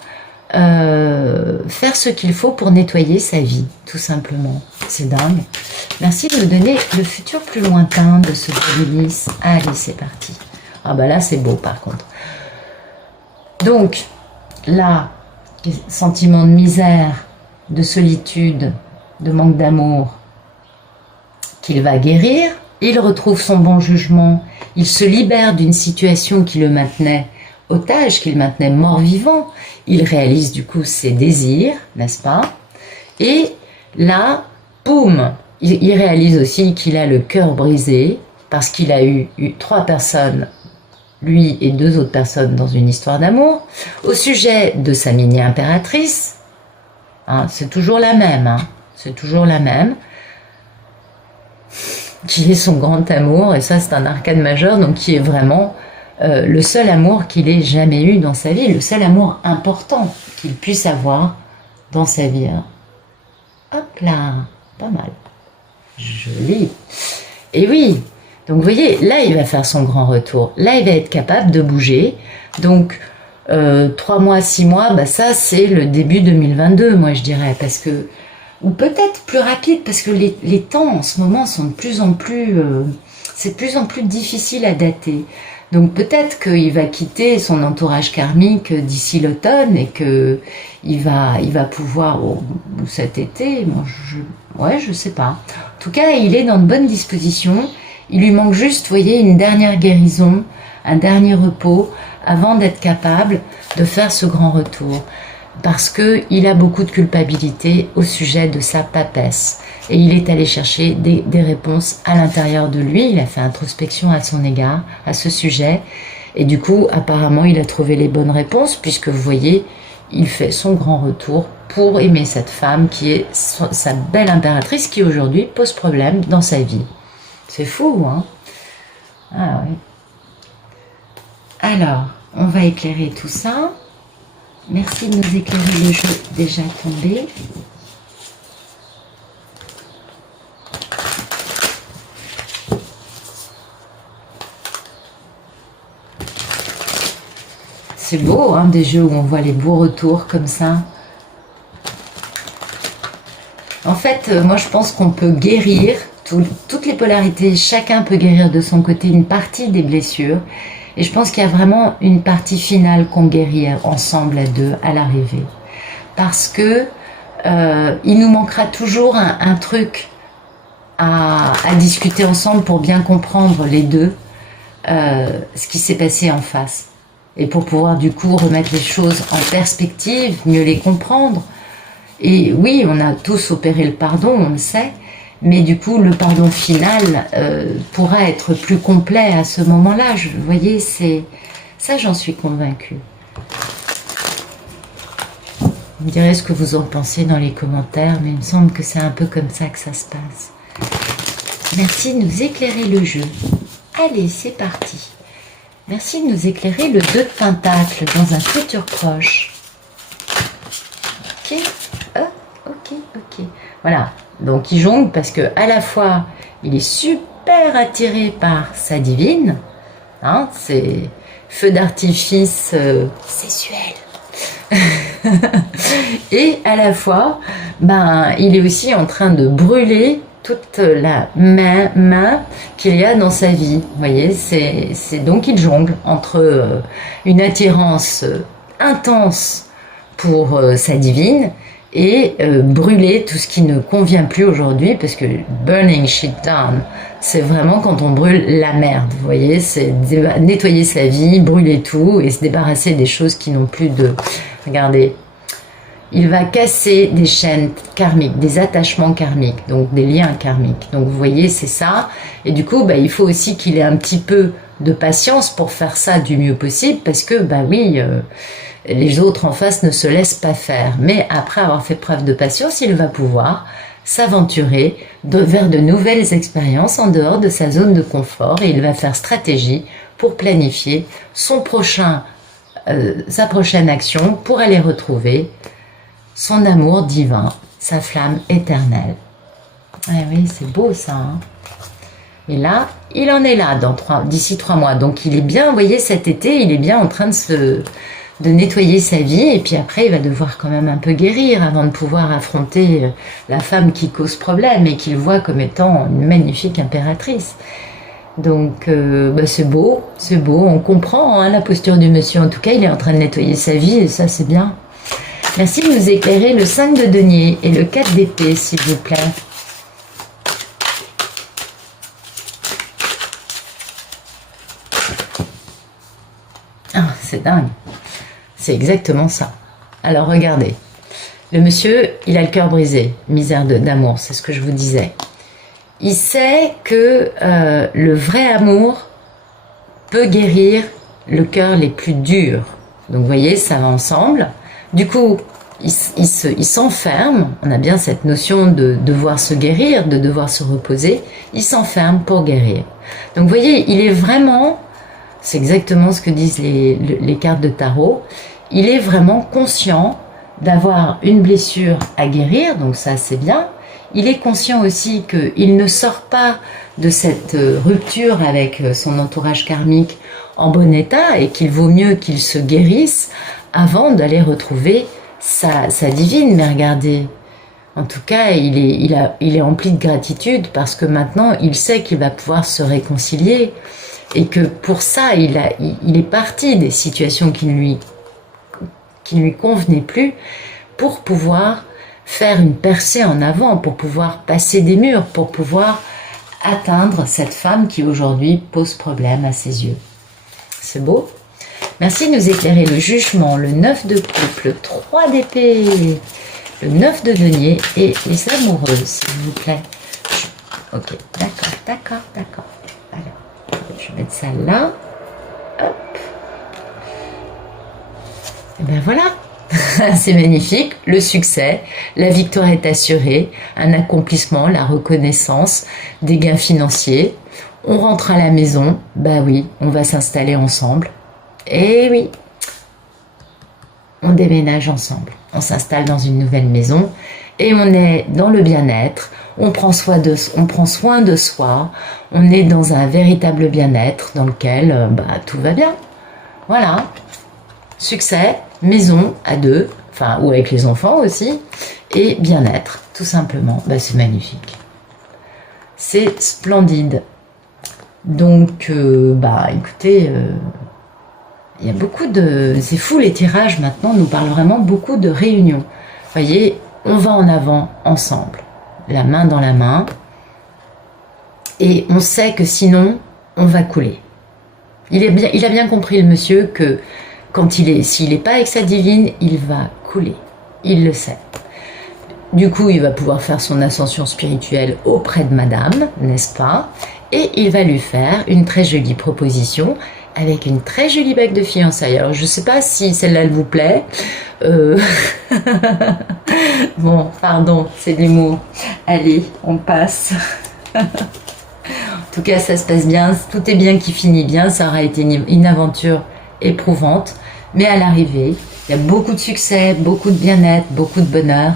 faire ce qu'il faut pour nettoyer sa vie, tout simplement. C'est dingue. Merci de me donner le futur plus lointain de ce Ulysse. Allez, c'est parti. Ah bah là, c'est beau, par contre. Donc, là, sentiment de misère, de solitude, de manque d'amour, qu'il va guérir. Il retrouve son bon jugement, il se libère d'une situation qui le maintenait otage, qui le maintenait mort-vivant. Il réalise du coup ses désirs, n'est-ce pas? Et là, boum, il réalise aussi qu'il a le cœur brisé, parce qu'il a eu 3 personnes, lui et 2 autres personnes dans une histoire d'amour. Au sujet de sa mini-impératrice, hein, c'est toujours la même, hein, c'est toujours la même, qui est son grand amour, et ça c'est un arcane majeur, donc qui est vraiment le seul amour qu'il ait jamais eu dans sa vie, le seul amour important qu'il puisse avoir dans sa vie. Hein. Hop là, pas mal, joli. Et oui, donc vous voyez, là il va faire son grand retour, là il va être capable de bouger, donc 3 mois, 6 mois, bah ça c'est le début 2022, moi je dirais, parce que ou peut-être plus rapide, parce que les temps en ce moment sont de plus en plus... c'est de plus en plus difficile à dater. Donc peut-être qu'il va quitter son entourage karmique d'ici l'automne et qu'il va pouvoir, ou cet été, moi, je sais pas. En tout cas, il est dans de bonnes dispositions. Il lui manque juste, vous voyez, une dernière guérison, un dernier repos, avant d'être capable de faire ce grand retour. Parce qu'il a beaucoup de culpabilité au sujet de sa papesse. Et il est allé chercher des réponses à l'intérieur de lui. Il a fait introspection à son égard, à ce sujet. Et du coup, apparemment, il a trouvé les bonnes réponses, puisque vous voyez, il fait son grand retour pour aimer cette femme qui est sa belle impératrice, qui aujourd'hui pose problème dans sa vie. C'est fou, hein? Ah oui. Alors, on va éclairer tout ça. Merci de nous éclairer le jeu déjà tombé. C'est beau, hein, des jeux où on voit les beaux retours comme ça. En fait, moi je pense qu'on peut guérir toutes les polarités. Chacun peut guérir de son côté une partie des blessures. Et je pense qu'il y a vraiment une partie finale qu'on guérit ensemble à deux à l'arrivée. Parce que il nous manquera toujours un truc à discuter ensemble pour bien comprendre les deux ce qui s'est passé en face. Et pour pouvoir du coup remettre les choses en perspective, mieux les comprendre. Et oui, on a tous opéré le pardon, on le sait, mais du coup le pardon final pourra être plus complet à ce moment-là. Vous voyez, c'est ça, j'en suis convaincue. Vous me direz ce que vous en pensez dans les commentaires, mais il me semble que c'est un peu comme ça que ça se passe. Merci de nous éclairer le jeu. Allez, c'est parti. Merci de nous éclairer le 2 de Pentacle dans un futur proche. Ok, ok. Voilà, donc il jongle parce que à la fois, il est super attiré par sa divine, hein, c'est feu d'artifice sexuel. Et à la fois, ben, il est aussi en train de brûler toute la main qu'il y a dans sa vie. Vous voyez, c'est donc il jongle entre une attirance intense pour sa divine et brûler tout ce qui ne convient plus aujourd'hui, parce que burning shit down, c'est vraiment quand on brûle la merde. Vous voyez, c'est nettoyer sa vie, brûler tout et se débarrasser des choses qui n'ont plus de... Regardez. Il va casser des chaînes karmiques, des attachements karmiques, donc des liens karmiques. Donc vous voyez, c'est ça. Et du coup, bah, il faut aussi qu'il ait un petit peu de patience pour faire ça du mieux possible, parce que, bah oui, les autres en face ne se laissent pas faire. Mais après avoir fait preuve de patience, il va pouvoir s'aventurer vers de nouvelles expériences en dehors de sa zone de confort, et il va faire stratégie pour planifier sa prochaine action pour aller retrouver son amour divin, sa flamme éternelle. Ah oui, c'est beau ça. Hein, et là, il en est là d'ici 3 mois. Donc il est bien, vous voyez, cet été, il est bien en train de nettoyer sa vie. Et puis après, il va devoir quand même un peu guérir avant de pouvoir affronter la femme qui cause problème et qu'il voit comme étant une magnifique impératrice. Donc bah c'est beau, on comprend hein, la posture du monsieur. En tout cas, il est en train de nettoyer sa vie et ça, c'est bien. Merci de nous éclairer le 5 de denier et le 4 d'épée, s'il vous plaît. Ah, c'est dingue. C'est exactement ça. Alors, regardez. Le monsieur, il a le cœur brisé. Misère d'amour, c'est ce que je vous disais. Il sait que le vrai amour peut guérir le cœur les plus durs. Donc, vous voyez, ça va ensemble. Du coup, il s'enferme, on a bien cette notion de devoir se guérir, de devoir se reposer, il s'enferme pour guérir. Donc vous voyez, il est vraiment, c'est exactement ce que disent les cartes de tarot, il est vraiment conscient d'avoir une blessure à guérir, donc ça c'est bien. Il est conscient aussi qu'il ne sort pas de cette rupture avec son entourage karmique en bon état et qu'il vaut mieux qu'il se guérisse avant d'aller retrouver sa divine. Mais regardez, en tout cas, il est empli de gratitude parce que maintenant, il sait qu'il va pouvoir se réconcilier et que pour ça, il est parti des situations qui ne lui convenaient plus pour pouvoir faire une percée en avant, pour pouvoir passer des murs, pour pouvoir atteindre cette femme qui aujourd'hui pose problème à ses yeux. C'est beau. Merci de nous éclairer le jugement, le 9 de coupe, le 3 d'épée, le 9 de denier et les amoureuses, s'il vous plaît. Ok, d'accord. Alors, je vais mettre ça là. Hop. Et ben voilà. C'est magnifique, le succès, la victoire est assurée, un accomplissement, la reconnaissance, des gains financiers. On rentre à la maison, bah oui, on va s'installer ensemble. Et oui, on déménage ensemble, on s'installe dans une nouvelle maison et on est dans le bien-être, on prend soin de soi, on est dans un véritable bien-être dans lequel tout va bien. Voilà, succès, maison à deux, enfin ou avec les enfants aussi, et bien-être, tout simplement. C'est magnifique, c'est splendide. Donc, écoutez... il y a beaucoup de... C'est fou, les tirages maintenant nous parlent vraiment beaucoup de réunions. Vous voyez, on va en avant ensemble, la main dans la main, et on sait que sinon, on va couler. Il a bien compris, le monsieur, que s'il n'est pas avec sa divine, il va couler. Il le sait. Du coup, il va pouvoir faire son ascension spirituelle auprès de madame, n'est-ce pas? Et il va lui faire une très jolie proposition avec une très jolie bague de fiançailles. Alors, je ne sais pas si celle-là, elle vous plaît. Bon, pardon, c'est de l'humour. Allez, on passe. En tout cas, ça se passe bien. Tout est bien qui finit bien. Ça aura été une aventure éprouvante. Mais à l'arrivée, il y a beaucoup de succès, beaucoup de bien-être, beaucoup de bonheur.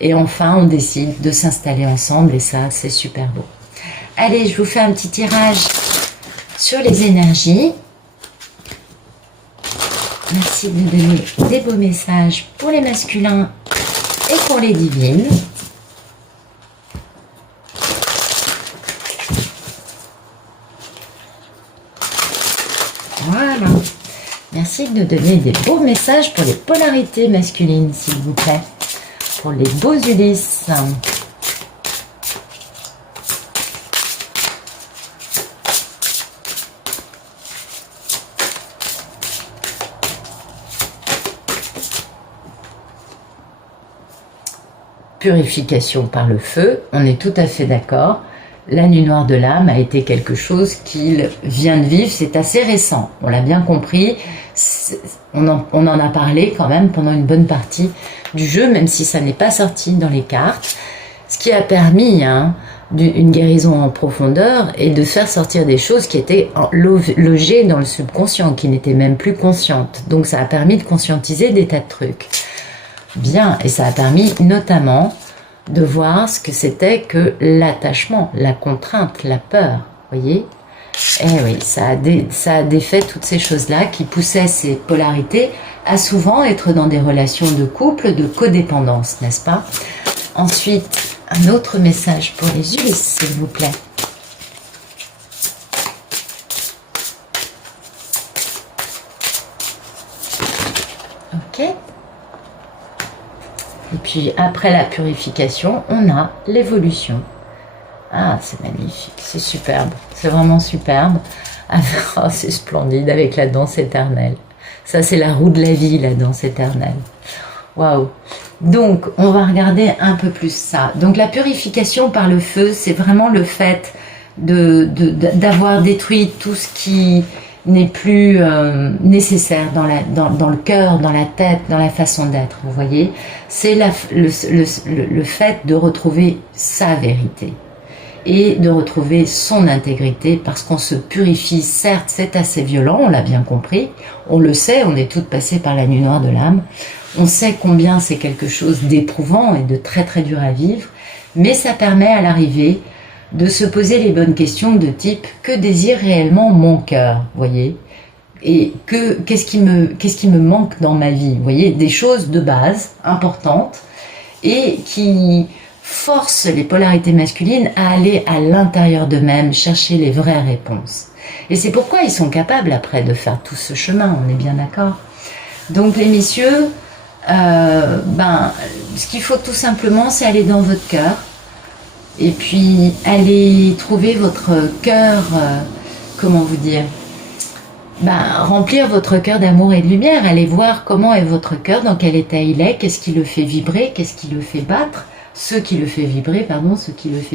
Et enfin, on décide de s'installer ensemble. Et ça, c'est super beau. Allez, je vous fais un petit tirage sur les énergies. Merci de me donner des beaux messages pour les masculins et pour les divines. Voilà. Merci de donner des beaux messages pour les polarités masculines, s'il vous plaît. Pour les beaux Ulysses. Purification par le feu, on est tout à fait d'accord. La nuit noire de l'âme a été quelque chose qu'il vient de vivre, c'est assez récent, on l'a bien compris, on en a parlé quand même pendant une bonne partie du jeu, même si ça n'est pas sorti dans les cartes, ce qui a permis une guérison en profondeur et de faire sortir des choses qui étaient logées dans le subconscient, qui n'étaient même plus conscientes. Donc ça a permis de conscientiser des tas de trucs. Bien, et ça a permis notamment de voir ce que c'était que l'attachement, la contrainte, la peur, voyez. Eh oui, ça a défait toutes ces choses-là qui poussaient ces polarités à souvent être dans des relations de couple, de codépendance, n'est-ce pas? Ensuite, un autre message pour les Ulysses, s'il vous plaît. Ok. Et puis après la purification, on a l'évolution. Ah, c'est magnifique, c'est superbe, c'est vraiment superbe. Oh, c'est splendide avec la danse éternelle. Ça, c'est la roue de la vie, la danse éternelle. Waouh. Donc, on va regarder un peu plus ça. Donc, la purification par le feu, c'est vraiment le fait d'avoir détruit tout ce qui n'est plus nécessaire dans le cœur, dans la tête, dans la façon d'être, vous voyez. C'est le fait de retrouver sa vérité et de retrouver son intégrité, parce qu'on se purifie, certes, c'est assez violent, on l'a bien compris, on le sait, on est toutes passées par la nuit noire de l'âme, on sait combien c'est quelque chose d'éprouvant et de très très dur à vivre, mais ça permet à l'arrivée de se poser les bonnes questions de type « Que désire réellement mon cœur ?» voyez, et qu'est-ce qui me manque dans ma vie, vous voyez, des choses de base, importantes, et qui forcent les polarités masculines à aller à l'intérieur d'eux-mêmes, chercher les vraies réponses. Et c'est pourquoi ils sont capables après de faire tout ce chemin, on est bien d'accord. Donc les messieurs, ce qu'il faut tout simplement, c'est aller dans votre cœur, et puis aller trouver votre cœur, comment vous dire, remplir votre cœur d'amour et de lumière, aller voir comment est votre cœur, dans quel état il est, qu'est-ce qui le fait vibrer, qu'est-ce qui le fait battre, ce qui le fait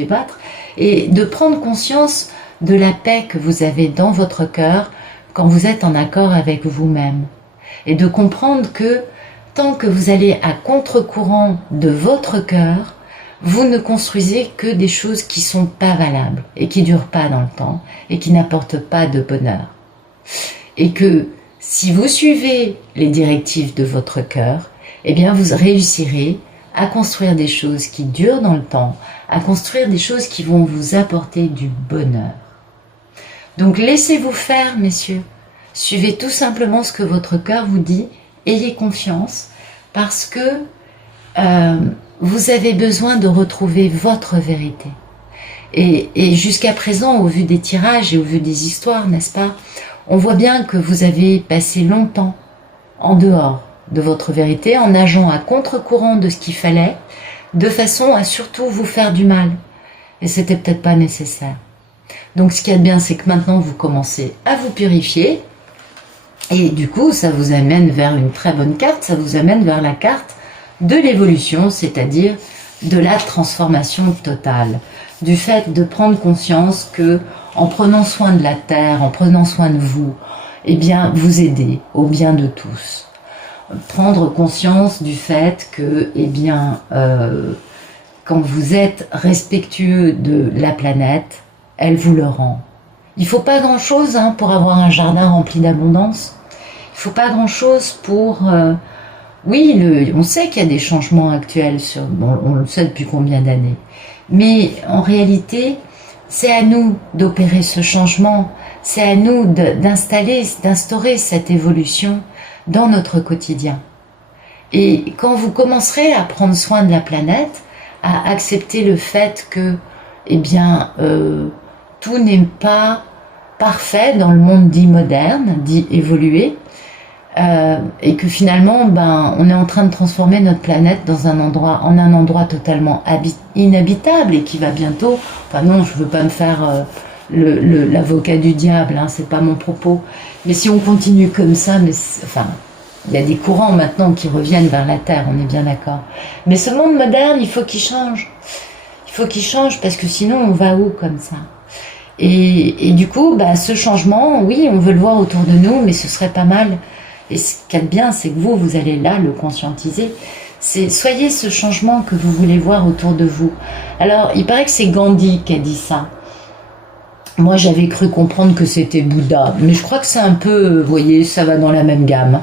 battre, et de prendre conscience de la paix que vous avez dans votre cœur quand vous êtes en accord avec vous-même, et de comprendre que tant que vous allez à contre-courant de votre cœur, vous ne construisez que des choses qui sont pas valables et qui durent pas dans le temps et qui n'apportent pas de bonheur. Et que si vous suivez les directives de votre cœur, eh bien vous réussirez à construire des choses qui durent dans le temps, à construire des choses qui vont vous apporter du bonheur. Donc laissez-vous faire, messieurs. Suivez tout simplement ce que votre cœur vous dit, ayez confiance, parce que vous avez besoin de retrouver votre vérité. Et jusqu'à présent, au vu des tirages et au vu des histoires, n'est-ce pas, on voit bien que vous avez passé longtemps en dehors de votre vérité, en nageant à contre-courant de ce qu'il fallait, de façon à surtout vous faire du mal. Et c'était peut-être pas nécessaire. Donc ce qu'il y a de bien, c'est que maintenant vous commencez à vous purifier. Et du coup, ça vous amène vers une très bonne carte, ça vous amène vers la carte de l'évolution, c'est-à-dire de la transformation totale. Du fait de prendre conscience que, en prenant soin de la terre, en prenant soin de vous, eh bien, vous aidez au bien de tous. Prendre conscience du fait que, eh bien, quand vous êtes respectueux de la planète, elle vous le rend. Il ne faut pas grand-chose pour avoir un jardin rempli d'abondance. Il ne faut pas grand-chose pour... oui, on sait qu'il y a des changements actuels, on le sait depuis combien d'années. Mais en réalité, c'est à nous d'opérer ce changement, c'est à nous d'instaurer cette évolution dans notre quotidien. Et quand vous commencerez à prendre soin de la planète, à accepter le fait que, eh bien, tout n'est pas parfait dans le monde dit moderne, dit évolué, et que finalement, on est en train de transformer notre planète en un endroit totalement inhabitable et qui va bientôt. Enfin non, je veux pas me faire l'avocat du diable, c'est pas mon propos. Mais si on continue comme ça, il y a des courants maintenant qui reviennent vers la Terre, on est bien d'accord. Mais ce monde moderne, il faut qu'il change. Il faut qu'il change parce que sinon, on va où comme ça ? Et du coup, ce changement, oui, on veut le voir autour de nous, mais ce serait pas mal. Et ce qu'il y a de bien, c'est que vous allez là le conscientiser. Soyez ce changement que vous voulez voir autour de vous. Alors, il paraît que c'est Gandhi qui a dit ça. Moi, j'avais cru comprendre que c'était Bouddha, mais je crois que c'est un peu, vous voyez, ça va dans la même gamme.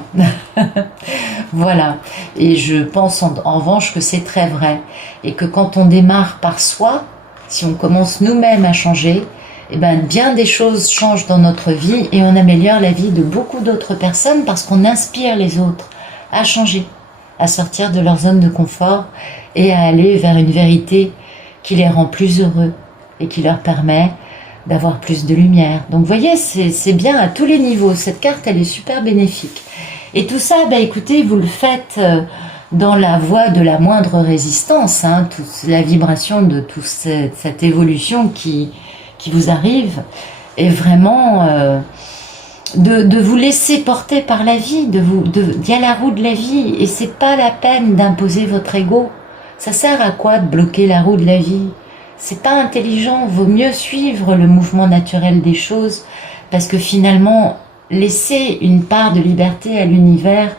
Voilà. Et je pense en revanche que c'est très vrai. Et que quand on démarre par soi, si on commence nous-mêmes à changer, eh bien des choses changent dans notre vie et on améliore la vie de beaucoup d'autres personnes parce qu'on inspire les autres à changer, à sortir de leur zone de confort et à aller vers une vérité qui les rend plus heureux et qui leur permet d'avoir plus de lumière. Donc vous voyez, c'est bien à tous les niveaux. Cette carte, elle est super bénéfique. Et tout ça, écoutez, vous le faites dans la voie de la moindre résistance, toute la vibration de toute cette évolution qui vous arrive, est vraiment de vous laisser porter par la vie, d'y aller à la roue de la vie. Et c'est pas la peine d'imposer votre ego. Ça sert à quoi de bloquer la roue de la vie ? C'est pas intelligent, vaut mieux suivre le mouvement naturel des choses, parce que finalement, laissez une part de liberté à l'univers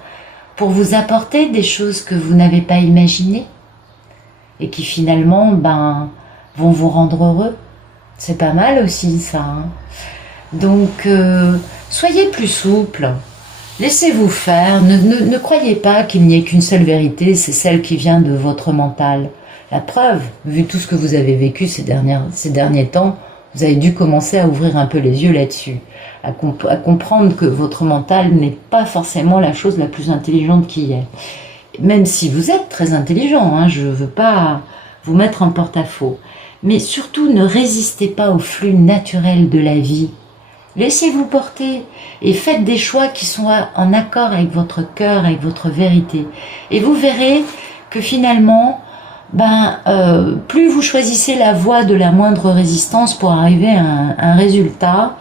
pour vous apporter des choses que vous n'avez pas imaginées, et qui finalement, vont vous rendre heureux. C'est pas mal aussi, ça. Donc, soyez plus souple. Laissez-vous faire. Ne croyez pas qu'il n'y ait qu'une seule vérité, c'est celle qui vient de votre mental. La preuve, vu tout ce que vous avez vécu ces derniers temps, vous avez dû commencer à ouvrir un peu les yeux là-dessus, à comprendre que votre mental n'est pas forcément la chose la plus intelligente qui y ait. Même si vous êtes très intelligent, je ne veux pas vous mettre en porte-à-faux. Mais surtout, ne résistez pas au flux naturel de la vie. Laissez-vous porter et faites des choix qui sont en accord avec votre cœur, avec votre vérité. Et vous verrez que finalement, plus vous choisissez la voie de la moindre résistance pour arriver à un résultat,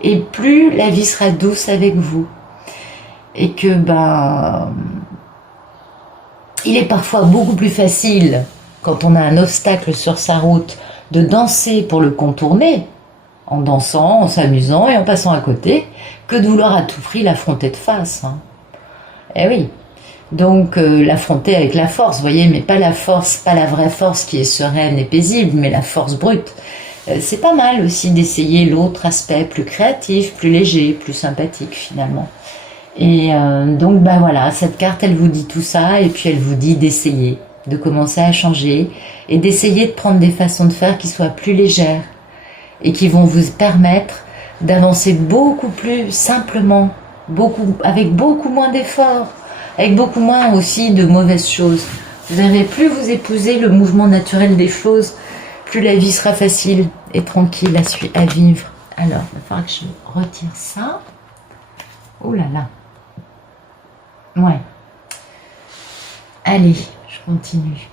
et plus la vie sera douce avec vous. Et que il est parfois beaucoup plus facile, quand on a un obstacle sur sa route, de danser pour le contourner, en dansant, en s'amusant et en passant à côté, que de vouloir à tout prix l'affronter de face. Eh oui. Donc l'affronter avec la force, vous voyez, mais pas la force, pas la vraie force qui est sereine et paisible, mais la force brute. C'est pas mal aussi d'essayer l'autre aspect plus créatif, plus léger, plus sympathique finalement. Et donc voilà, cette carte elle vous dit tout ça et puis elle vous dit d'essayer, de commencer à changer et d'essayer de prendre des façons de faire qui soient plus légères et qui vont vous permettre d'avancer beaucoup plus simplement, avec beaucoup moins d'efforts, avec beaucoup moins aussi de mauvaises choses. Vous verrez, plus vous épousez le mouvement naturel des choses, plus la vie sera facile et tranquille à vivre. Alors, il va falloir que je retire ça. Oh là là. Ouais. Allez, je continue.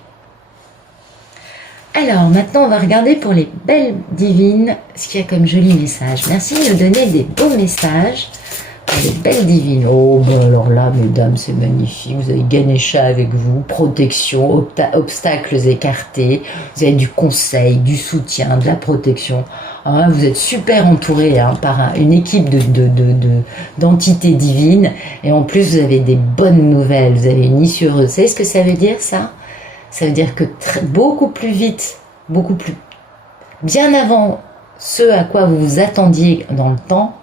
Alors, maintenant, on va regarder pour les belles divines ce qu'il y a comme joli message. Merci de nous donner des beaux messages pour les belles divines. Oh, ben alors là, mesdames, c'est magnifique. Vous avez Ganesha avec vous, protection, obstacles écartés. Vous avez du conseil, du soutien, de la protection. Hein, vous êtes super entouré par une équipe d'entités divines. Et en plus, vous avez des bonnes nouvelles. Vous avez une issue heureuse. Vous savez ce que ça veut dire, ça? Ça veut dire que beaucoup plus vite, bien avant ce à quoi vous vous attendiez dans le temps,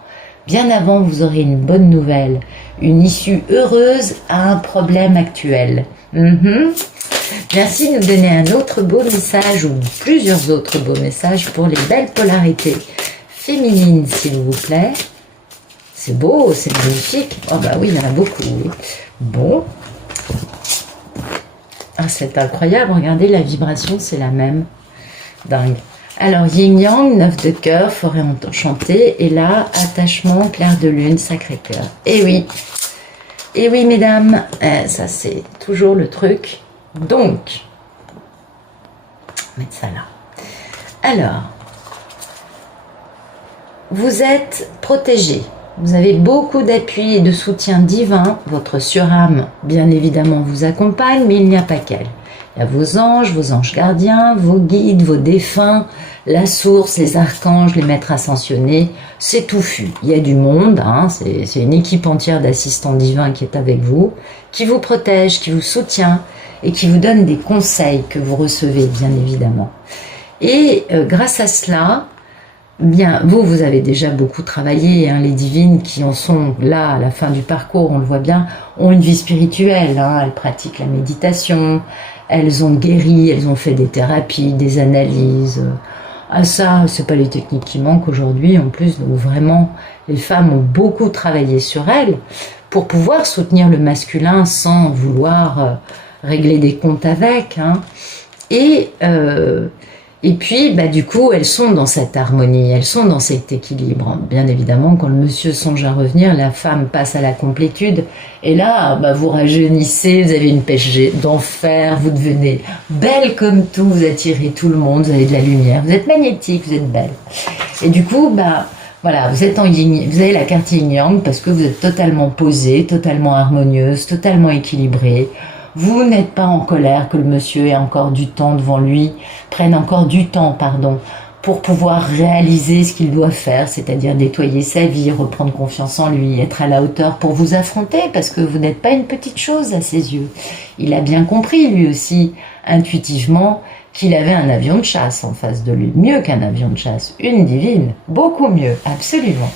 bien avant vous aurez une bonne nouvelle, une issue heureuse à un problème actuel. Merci de nous donner un autre beau message ou plusieurs autres beaux messages pour les belles polarités féminines, s'il vous plaît. C'est beau, c'est magnifique. Oh bah oui, il y en a beaucoup. Oui. Bon. Ah, c'est incroyable, regardez, la vibration, c'est la même. Dingue. Alors, yin-yang, 9 de cœur, forêt enchantée, et là, attachement, clair de lune, sacré-cœur. Et oui, mesdames, ça c'est toujours le truc. Donc, on va mettre ça là. Alors, vous êtes protégés. Vous avez beaucoup d'appui et de soutien divin. Votre surâme, bien évidemment, vous accompagne, mais il n'y a pas qu'elle. Il y a vos anges gardiens, vos guides, vos défunts, la source, les archanges, les maîtres ascensionnés. C'est touffu. Il y a du monde, c'est une équipe entière d'assistants divins qui est avec vous, qui vous protège, qui vous soutient et qui vous donne des conseils que vous recevez, bien évidemment. Et grâce à cela, bien, vous avez déjà beaucoup travaillé, les divines qui en sont là à la fin du parcours, on le voit bien, ont une vie spirituelle, elles pratiquent la méditation, elles ont guéri, elles ont fait des thérapies, des analyses. Ah ça, c'est pas les techniques qui manquent aujourd'hui, en plus, donc vraiment, les femmes ont beaucoup travaillé sur elles pour pouvoir soutenir le masculin sans vouloir régler des comptes avec, Et puis, du coup, elles sont dans cette harmonie, elles sont dans cet équilibre. Bien évidemment, quand le monsieur songe à revenir, la femme passe à la complétude. Et là, vous rajeunissez, vous avez une pêche d'enfer, vous devenez belle comme tout, vous attirez tout le monde, vous avez de la lumière, vous êtes magnétique, vous êtes belle. Et du coup, voilà, vous êtes en yin, vous avez la carte yin-yang parce que vous êtes totalement posée, totalement harmonieuse, totalement équilibrée. Vous n'êtes pas en colère que le monsieur ait encore du temps devant lui, prenne encore du temps, pour pouvoir réaliser ce qu'il doit faire, c'est-à-dire nettoyer sa vie, reprendre confiance en lui, être à la hauteur pour vous affronter, parce que vous n'êtes pas une petite chose à ses yeux. Il a bien compris, lui aussi, intuitivement, qu'il avait un avion de chasse en face de lui. Mieux qu'un avion de chasse, une divine, beaucoup mieux, absolument.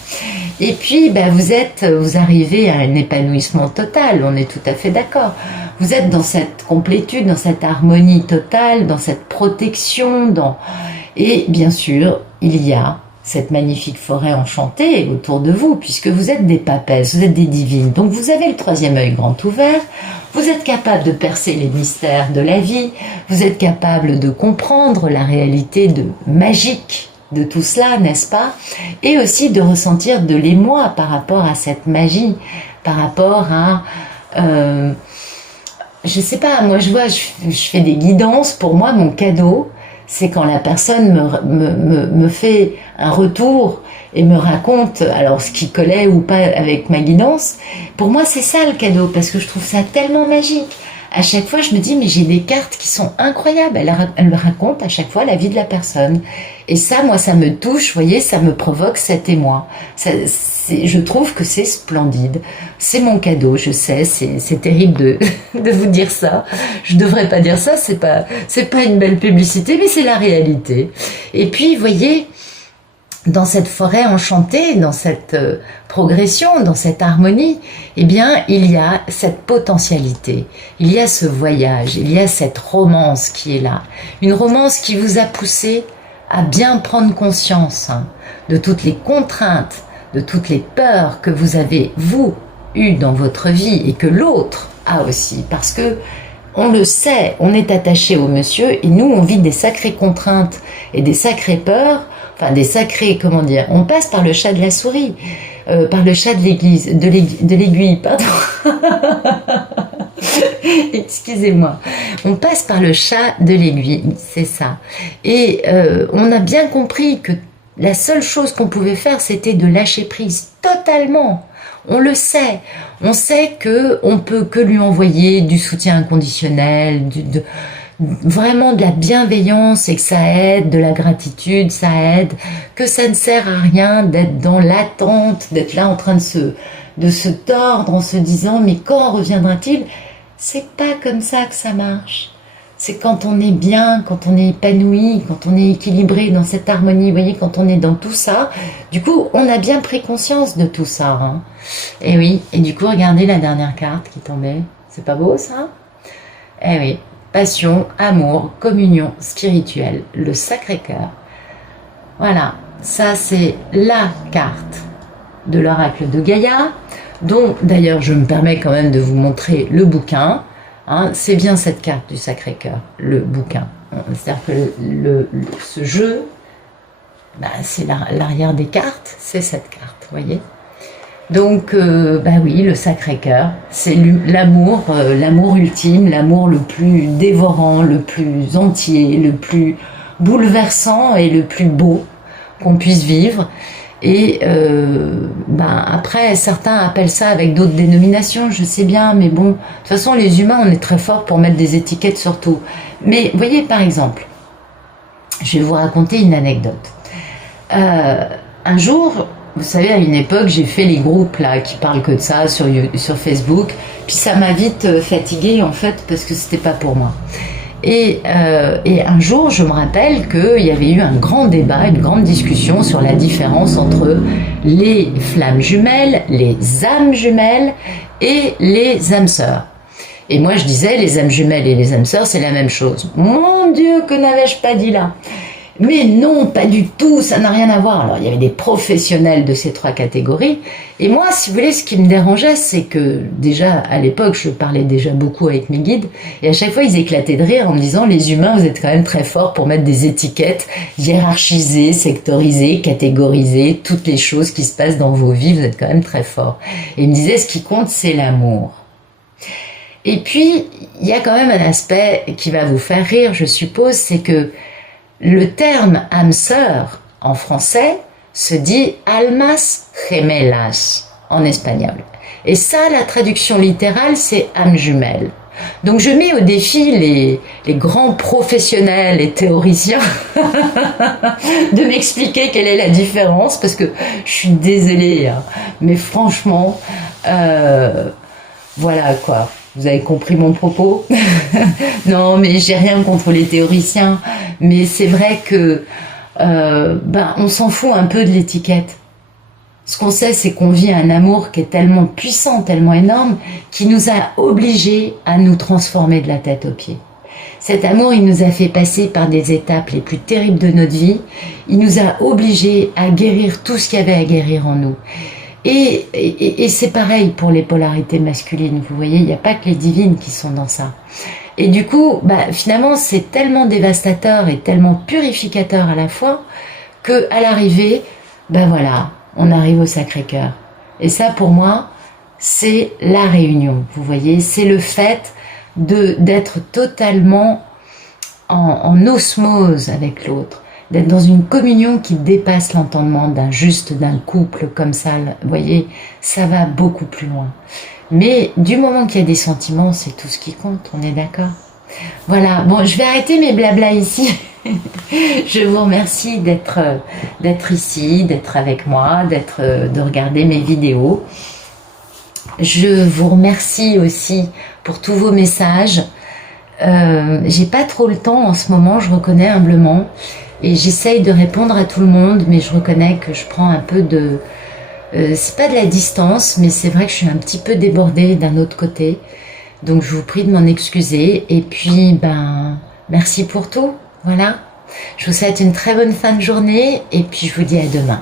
Et puis, vous arrivez à un épanouissement total, on est tout à fait d'accord. Vous êtes dans cette complétude, dans cette harmonie totale, dans cette protection, et bien sûr, il y a cette magnifique forêt enchantée autour de vous, puisque vous êtes des papesses, vous êtes des divines. Donc vous avez le troisième œil grand ouvert, vous êtes capable de percer les mystères de la vie, vous êtes capable de comprendre la réalité magique de tout cela, n'est-ce pas? Et aussi de ressentir de l'émoi par rapport à cette magie, par rapport à... je sais pas, moi je fais des guidances, pour moi mon cadeau, c'est quand la personne me fait un retour et me raconte alors ce qui collait ou pas avec ma guidance. Pour moi c'est ça le cadeau, parce que je trouve ça tellement magique. À chaque fois je me dis mais j'ai des cartes qui sont incroyables, elle me raconte à chaque fois la vie de la personne. Et ça, moi ça me touche, vous voyez, ça me provoque cet émoi. Je trouve que c'est splendide. C'est mon cadeau, je sais, c'est terrible de vous dire ça. Je devrais pas dire ça, c'est pas une belle publicité, mais c'est la réalité. Et puis, vous voyez, dans cette forêt enchantée, dans cette progression, dans cette harmonie, eh bien, il y a cette potentialité, il y a ce voyage, il y a cette romance qui est là. Une romance qui vous a poussé à bien prendre conscience de toutes les contraintes, de toutes les peurs que vous avez, vous, eues dans votre vie et que l'autre a aussi. Parce que, on le sait, on est attaché au monsieur et nous, on vit des sacrées contraintes et des sacrées peurs, enfin des sacrés, comment dire, on passe par le chat de la souris, par le chat de l'aiguille, pardon. excusez-moi. On passe par le chat de l'aiguille, c'est ça. Et on a bien compris que la seule chose qu'on pouvait faire, c'était de lâcher prise totalement. On le sait. On sait que on peut que lui envoyer du soutien inconditionnel, vraiment de la bienveillance et que ça aide, de la gratitude, ça aide, que ça ne sert à rien d'être dans l'attente, d'être là en train de se tordre en se disant mais quand reviendra-t-il? C'est pas comme ça que ça marche. C'est quand on est bien, quand on est épanoui, quand on est équilibré dans cette harmonie, vous voyez, quand on est dans tout ça, du coup, on a bien pris conscience de tout ça. Hein. Et oui, et du coup, regardez la dernière carte qui tombait. C'est pas beau ça? Eh oui, passion, amour, communion spirituelle, le Sacré-Cœur. Voilà, ça c'est la carte de l'oracle de Gaïa, dont d'ailleurs je me permets quand même de vous montrer le bouquin. Hein, c'est bien cette carte du Sacré-Cœur, le bouquin. C'est-à-dire que ce jeu, bah, c'est l'arrière des cartes, c'est cette carte, vous voyez. Donc, bah oui, le Sacré-Cœur, c'est l'amour, l'amour ultime, l'amour le plus dévorant, le plus entier, le plus bouleversant et le plus beau qu'on puisse vivre. Et ben après, certains appellent ça avec d'autres dénominations, je sais bien, mais bon, de toute façon, les humains, on est très forts pour mettre des étiquettes sur tout. Mais voyez, par exemple, je vais vous raconter une anecdote. Un jour, vous savez, à une époque, j'ai fait les groupes là qui parlent que de ça sur Facebook, puis ça m'a vite fatiguée en fait parce que c'était pas pour moi. Et un jour, je me rappelle qu'il y avait eu un grand débat, une grande discussion sur la différence entre les flammes jumelles, les âmes jumelles et les âmes sœurs. Et moi, je disais, les âmes jumelles et les âmes sœurs, c'est la même chose. Mon Dieu, que n'avais-je pas dit là? Mais non, pas du tout, ça n'a rien à voir. Alors, il y avait des professionnels de ces trois catégories. Et moi, si vous voulez, ce qui me dérangeait, c'est que déjà, à l'époque, je parlais déjà beaucoup avec mes guides. Et à chaque fois, ils éclataient de rire en me disant, les humains, vous êtes quand même très forts pour mettre des étiquettes hiérarchisées, sectorisées, catégorisées, toutes les choses qui se passent dans vos vies, vous êtes quand même très forts. Et ils me disaient, ce qui compte, c'est l'amour. Et puis, il y a quand même un aspect qui va vous faire rire, je suppose, c'est que le terme âme sœur en français se dit almas gemelas en espagnol. Et ça, la traduction littérale, c'est âme jumelle. Donc je mets au défi les grands professionnels et théoriciens de m'expliquer quelle est la différence, parce que je suis désolée, hein, mais franchement, voilà quoi. Vous avez compris mon propos? Non, mais j'ai rien contre les théoriciens. Mais c'est vrai que on s'en fout un peu de l'étiquette. Ce qu'on sait, c'est qu'on vit un amour qui est tellement puissant, tellement énorme, qui nous a obligés à nous transformer de la tête aux pieds. Cet amour, il nous a fait passer par des étapes les plus terribles de notre vie. Il nous a obligés à guérir tout ce qu'il y avait à guérir en nous. Et c'est pareil pour les polarités masculines, vous voyez, il n'y a pas que les divines qui sont dans ça. Et du coup, finalement, c'est tellement dévastateur et tellement purificateur à la fois, que à l'arrivée, voilà, on arrive au Sacré-Cœur. Et ça, pour moi, c'est la réunion, vous voyez, c'est le fait d'être totalement en osmose avec l'autre, d'être dans une communion qui dépasse l'entendement d'un couple comme ça, vous voyez, ça va beaucoup plus loin. Mais du moment qu'il y a des sentiments, c'est tout ce qui compte, on est d'accord? Voilà, bon, je vais arrêter mes blablas ici. Je vous remercie d'être ici, d'être avec moi, de regarder mes vidéos. Je vous remercie aussi pour tous vos messages. J'ai pas trop le temps en ce moment, je reconnais humblement. Et j'essaye de répondre à tout le monde, mais je reconnais que je prends un peu de... c'est pas de la distance, mais c'est vrai que je suis un petit peu débordée d'un autre côté. Donc je vous prie de m'en excuser. Et puis, merci pour tout. Voilà. Je vous souhaite une très bonne fin de journée. Et puis je vous dis à demain.